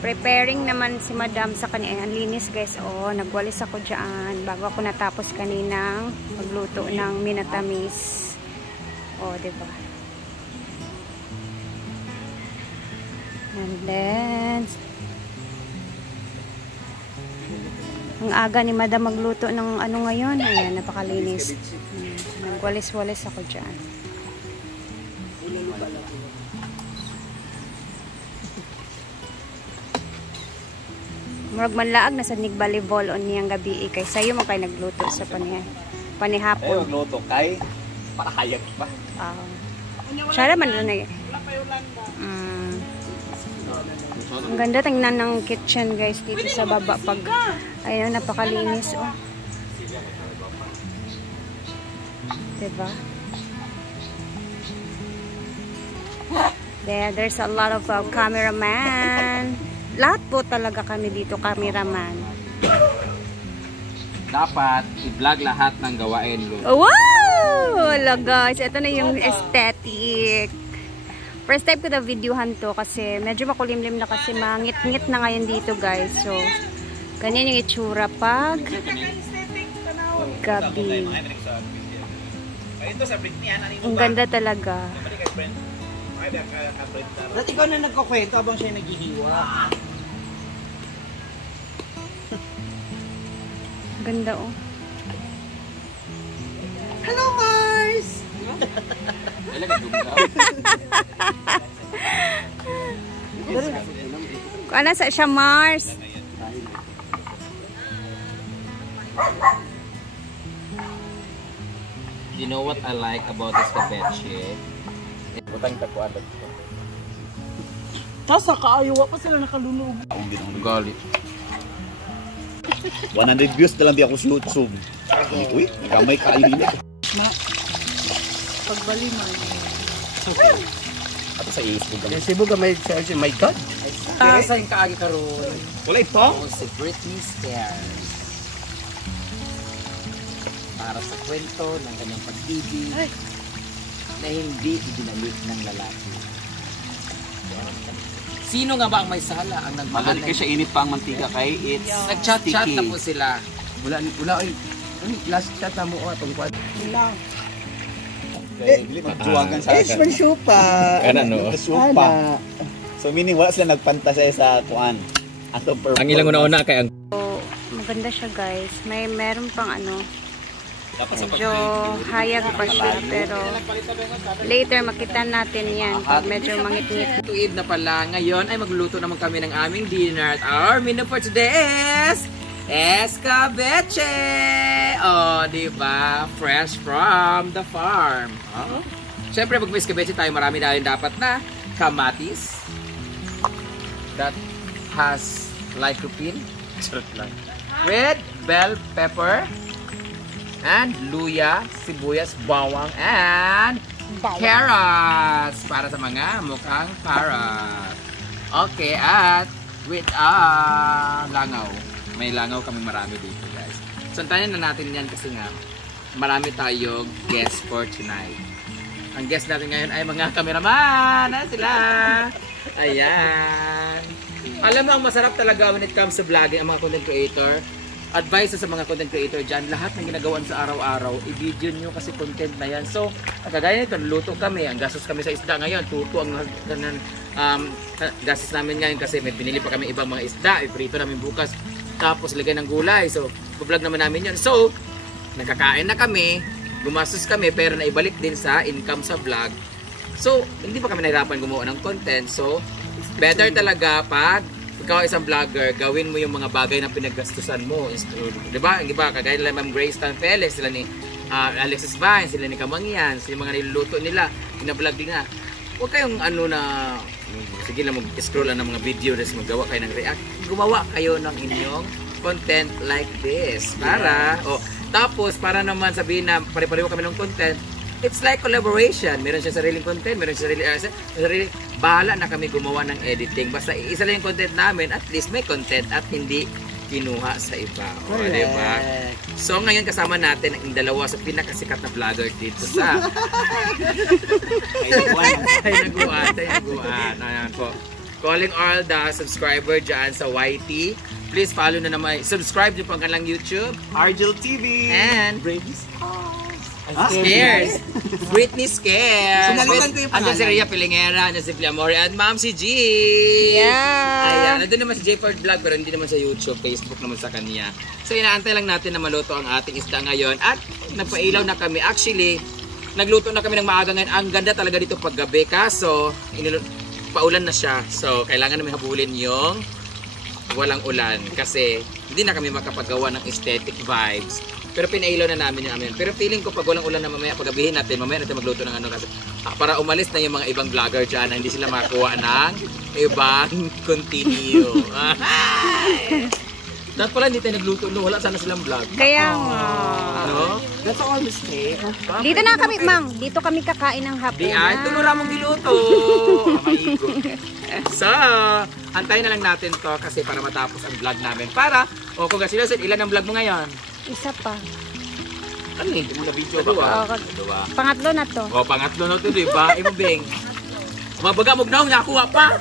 Preparing naman si madam sa kanya. Ang linis guys. Oh, nagwalis ako dyan. Bago ako natapos kaninang magluto ng minatamis. Oh, diba? And then, ang aga ni madam magluto ng ano ngayon. Ayan, napakalinis. Nagwalis-walis ako dyan. Murag manlaag na sa nigbalibol on niyang gabi kay sayo mo kay nagluto sa panihapon. Ay, magluto kay para hayag pa. Sara man na. Ang ganda tingnan ng kitchen guys dito sa baba pag ayun napakalinis oh. Diba? There's a lot of cameraman. Lahat po talaga kami dito, cameraman. Dapat i-vlog lahat ng gawain, Lord. Wow! Wala guys, ito na yung aesthetic. First time ko na videohan to kasi medyo makulimlim na kasi mangit-ngit na ngayon dito guys. So, ganyan yung itsura pag gabi. Ang ganda talaga. Dati ikaw na nagkukwento habang siya naghihiwa. Ganda oh. Hello Mars! Kung ano sa siya Mars? You know what I like about this cabeche? Butang takuan dito. Tasa kaayawa pa sila nakalunod. Gali. 100 views na lang di ako sa YouTube. Uy, nagamay ka din. Pagbali man. Ato sa Facebook. Cebu gamay sa my God. Sa yung kaagi karon. Wala ito. Si Britney Spears. Para sa kwento ng kanyang pag-ibig na hindi ibinalik ng lalaki. Sino nga ba ang may sala? Ang nagmahal Kaya siya init pa ang mantika kay it's nag-chat-chat na po sila. Wala ay last chat na mo atong kwad. Wala. Magjuwagan sa It's for supa. Kana no. Supa. So meaning wala sila nagpantasay sa kuan. Ato purple. Ang ilang una-una kay ang Maganda siya guys. Meron pang ano. Medyo hayag pa siya pero later makita natin yan pag medyo mangit-ngit. tuig na pala. Ngayon ay magluluto naman kami ng aming dinner at our menu for today is escabeche! Oh, diba? Fresh from the farm. Oh. Siyempre, pag may escabeche tayo, marami tayong dapat na kamatis that has lycopene with bell pepper and luya, sibuyas, bawang, and carrots para sa mga mukhang parrot. Okay, at with langaw. May langaw kami marami dito, guys. Santayan na natin yan kasi nga marami tayong guests for tonight. Ang guest natin ngayon ay mga cameraman. Na sila. Ayan. Alam mo, ang masarap talaga when it comes to vlogging, ang mga content creator. Advice sa mga content creator dyan, lahat ng ginagawan sa araw-araw, i-video nyo kasi content na yan. So, kagaya nito, luto kami, ang gastos kami sa isda ngayon, tuto ang gastos namin ngayon kasi may pinili pa kami ibang mga isda, iprito namin bukas, tapos lagay ng gulay. So, vlog naman namin yun. So, nagkakain na kami, gumastos kami, pero naibalik din sa income sa vlog. So, hindi pa kami nahirapan gumawa ng content. So, better talaga pag ikaw isang vlogger, gawin mo yung mga bagay na pinaggastusan mo. Diba? Ang iba, kagaya nila Ma'am Grace Tanfeles, sila ni Alexis Vine, sila ni Kamangyan, sila yung mga niluluto nila, pinablog din na. Huwag kayong ano na, sige lang mag-scroll lang ng mga video na magawa kayo ng react. Gumawa kayo ng inyong content like this. Para, tapos para naman sabihin na pare-pareho kami ng content, it's like collaboration. Meron siya sariling content, meron siya sariling bahala na kami gumawa ng editing. Basta isa lang yung content namin, at least may content at hindi kinuha sa iba. O, diba? So, ngayon kasama natin ang dalawa sa pinakasikat na vlogger dito sa Taynaguan. Ayan po. calling all the subscriber dyan sa YT. Please follow na naman. Subscribe nyo pang kanilang YouTube. Argel TV. And Britney Scares. Britney Scares. Sinalitan ko yung Andun si pangalan. Rhea Pilingera, andun si Flamore, at Ma'am si G. Yeah. Ayan, andun naman si J-Ford Vlog, pero hindi naman sa YouTube, Facebook naman sa kanya. So inaantay lang natin na maluto ang ating isda ngayon. At nagpailaw na kami. Actually, nagluto na kami ng maaga ngayon. Ang ganda talaga dito paggabi. Kaso, paulan na siya. So, kailangan namin habulin yung walang ulan. Kasi, hindi na kami makapagawa ng aesthetic vibes. Pero pinailaw na namin yung amin. Pero feeling ko pag walang ulan na mamaya, paggabihin natin, mamaya natin magluto ng ano kasi para umalis na yung mga ibang vlogger dyan na hindi sila makakuha ng ibang continue. Dapat pala hindi tayo nagluto. No, wala sana silang vlog. Kaya nga. Ano? That's our mistake. Dito na kami, Mang. Dito kami kakain ng Di ay, hapunan. tulura mong giluto. Maigo. So, antayin na lang natin to kasi para matapos ang vlog namin. Para, congratulations, ilan ang vlog mo ngayon? Isa pa. Ano eh? Mula video ba? Oo, pangatlo na to. O, pangatlo na to, diba? Imabing. Mabaga, mugnaw, nakuha pa.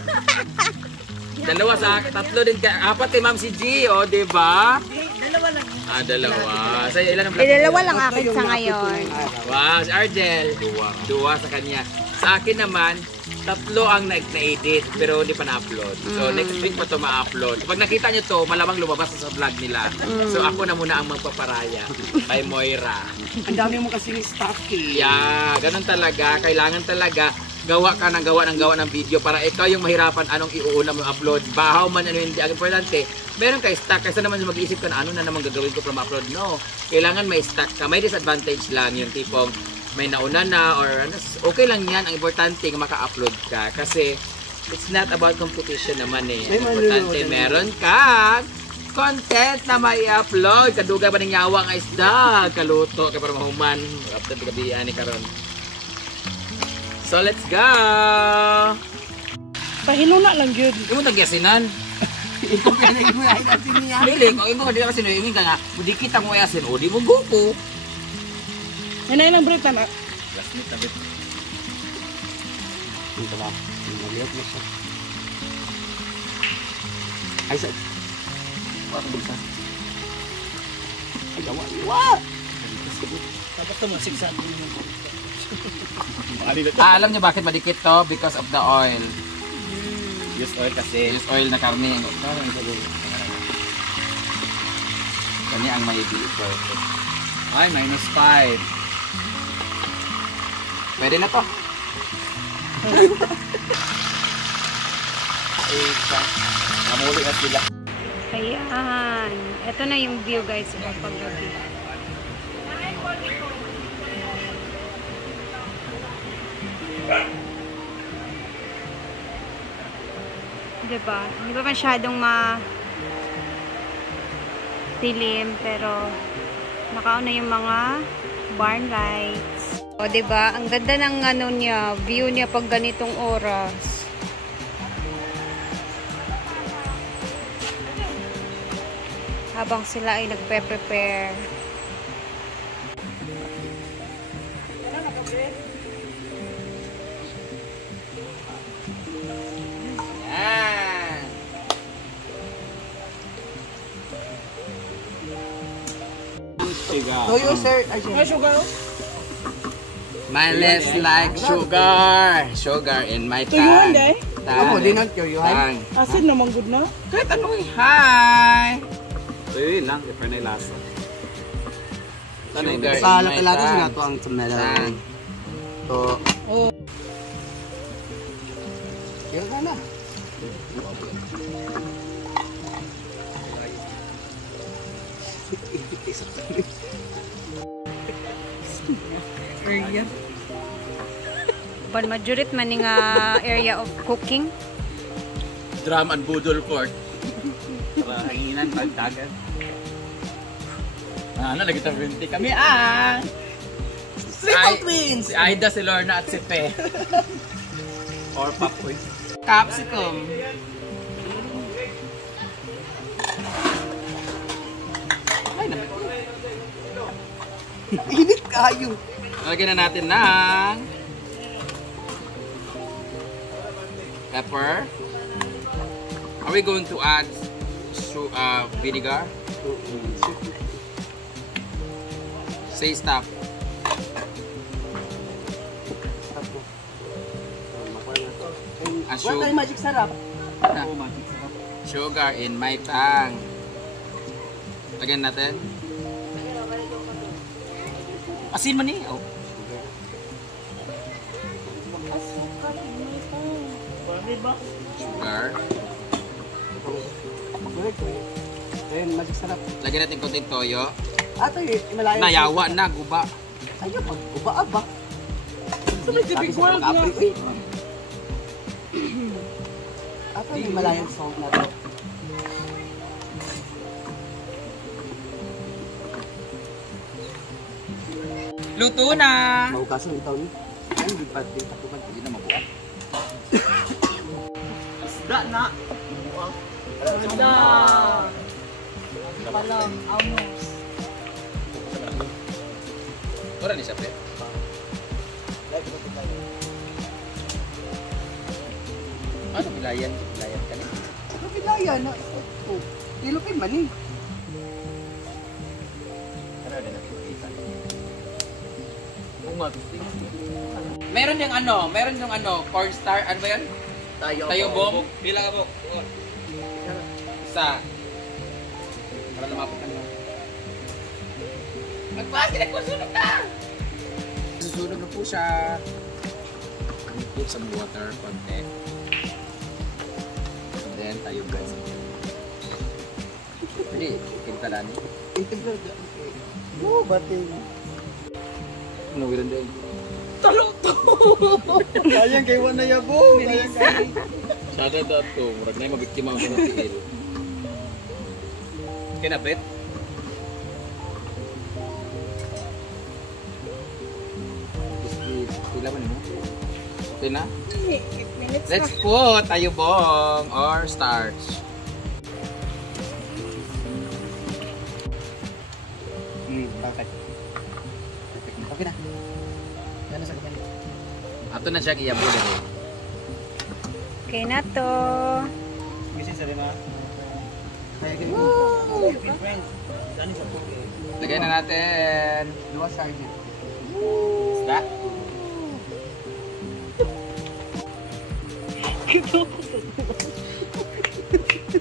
Dalawa sa tatlo din. Apat eh, Ma'am si G, o, diba? Dalawa lang. Dalawa. Sa ilan ang vlog? Dalawa lang akin sa ngayon. Wow, si Argel. Dua sa kanya. Sa akin naman, tatlo ang na-edit pero hindi pa na-upload. So next week pa ito ma-upload. Pag nakita nyo to, malamang lumabas sa vlog nila. So ako na muna ang magpaparaya kay Moira. Ang dami mo kasing stuff eh. Yeah, ganun talaga. Kailangan talaga gawa ka ng gawa ng video para ikaw yung mahirapan anong iuuna mo upload. Bahaw man ano hindi. Ang importante, meron kay stock. Kaysa naman mag-iisip ka na ano na naman gagawin ko para ma-upload. No. Kailangan may stock ka. May disadvantage lang yung tipong may nauna na or ano, okay lang yan. Ang importante maka-upload ka kasi it's not about competition naman eh. Ang importante meron kang content na may upload. Kaduga ba ng yawa nga isda? Kaluto ka para mahuman. After the gabi ani karon. So let's go. Pahilo na lang yun. Imo tagyasinan. Ikaw kaya na yung ay natin niya. Dili ko imo ka kasi ingin ka nga. Mudikit ang uyasin o di mo guko. Yan ay lang Brita na. Last minute na bit. Ito ba? Maliot na siya. Ay sa. What bulsa? Ay gawa. What? Tapos to masigsan. Alam niyo bakit madikit to? Because of the oil. Use oil kasi. Use oil na karne. Kanya ang may perfect. Ay, -5. Pwede na to. Namuli na sila. Ayan. Ito na yung view guys sa paggabi. Diba? Hindi ba masyadong dilim pero nakauna yung mga barn lights. O diba? Ang ganda ng ano niya, view niya pag ganitong oras. Habang sila ay nagpe-prepare. Yan. Toyo sir. Ay sugar. My less like sugar. Sugar in my tongue. Amo din ang toyohan. Asin naman good na. Kahit ano hi. Uy, lang. Kaya na lasa. Sugar in Sa my talaga sila tongue. to ang sumela. Tongue. To. Yan ka na. Area. But majurit man nga area of cooking. Drum and budol court. Para hanginan, pagdagan. Ano, lagi tayo 20 kami ang Triple twins! Si Aida, si Lorna at si Pe. Or papoy. Capsicum. Init kayo. Lagyan na natin ng pepper. Are we going to add vinegar? Say stop. Wala tayo magic sarap. Sugar in my tang. Lagyan natin. Asin man eh. Oh. Sugar. Ayun, magic sarap. Lagyan natin konting toyo. Ato eh, malayo. Nayawa na, guba. Ayun, uba-aba. Sabi tibig world nga. Ato yung malayang salt na to. Luto na! Maugasan itaw ni. Ayun, di pa tapukan. Hindi na mabuhat. Isda na. Wala. Palang, amos. Ora ni siya, pre. Ano bilayan? Bilayan ka na. Ano pilaya na? Ilupin man eh. Ano din nakikita? Meron yung cornstar, ano ba yan? Tayo bom. Pila ka po? Isa. Para lumapot ka na. Magpasi, nagpusunog na! Susunog na po siya. Put some water, konti. And then, tayo guys. Hindi, kintalan. Oo, batin. Ano, wilan din. Sayang kay Juan na yabo. Sayang kay. Sada dato, murag na yung mabiktima ko ng tiil. Kinabit? Pila man mo? Okay na? 8 minutes na. Let's put ayubong or starch. Okay. Okay na. Yan na sa kapan. Ato na siya iyabo dito. Okay na to. Misi sa lima. Lagay na natin. Dua sardi. Isda.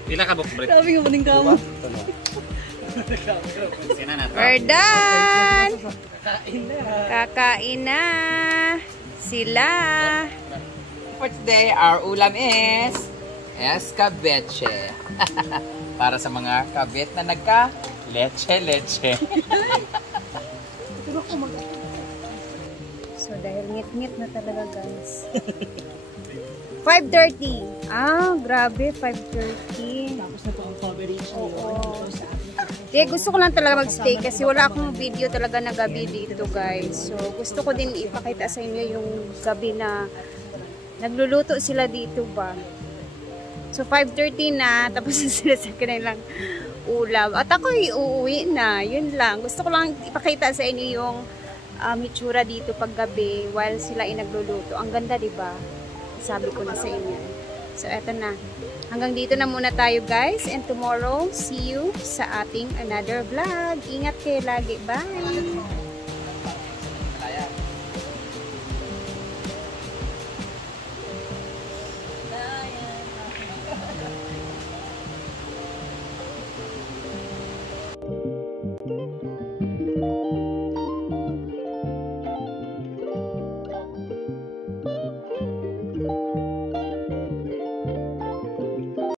Pila ka bok, Brett? Sabi nga maning kamo. Sina na to. We're done! Kakain na sila. For today, our ulam is escabeche. Para sa mga kabit na nagka-leche-leche. So, dahil ngit-ngit na talaga, guys. 5:30. Ah, grabe, 5:30. Tapos na to ang coverage niyo. Gusto ko lang talaga mag-stay kasi wala akong video talaga na gabi dito, guys. So, gusto ko din ipakita sa inyo yung gabi na nagluluto sila dito ba. So, 5:30 na, tapos sila sa kanilang ulam. At ako uuwi na, yun lang. Gusto ko lang ipakita sa inyo yung itsura dito pag gabi while sila nagluluto. Ang ganda, diba? Sabi ko na sa inyo. So, eto na. Hanggang dito na muna tayo, guys. And tomorrow, see you sa ating another vlog. Ingat kayo lagi. Bye!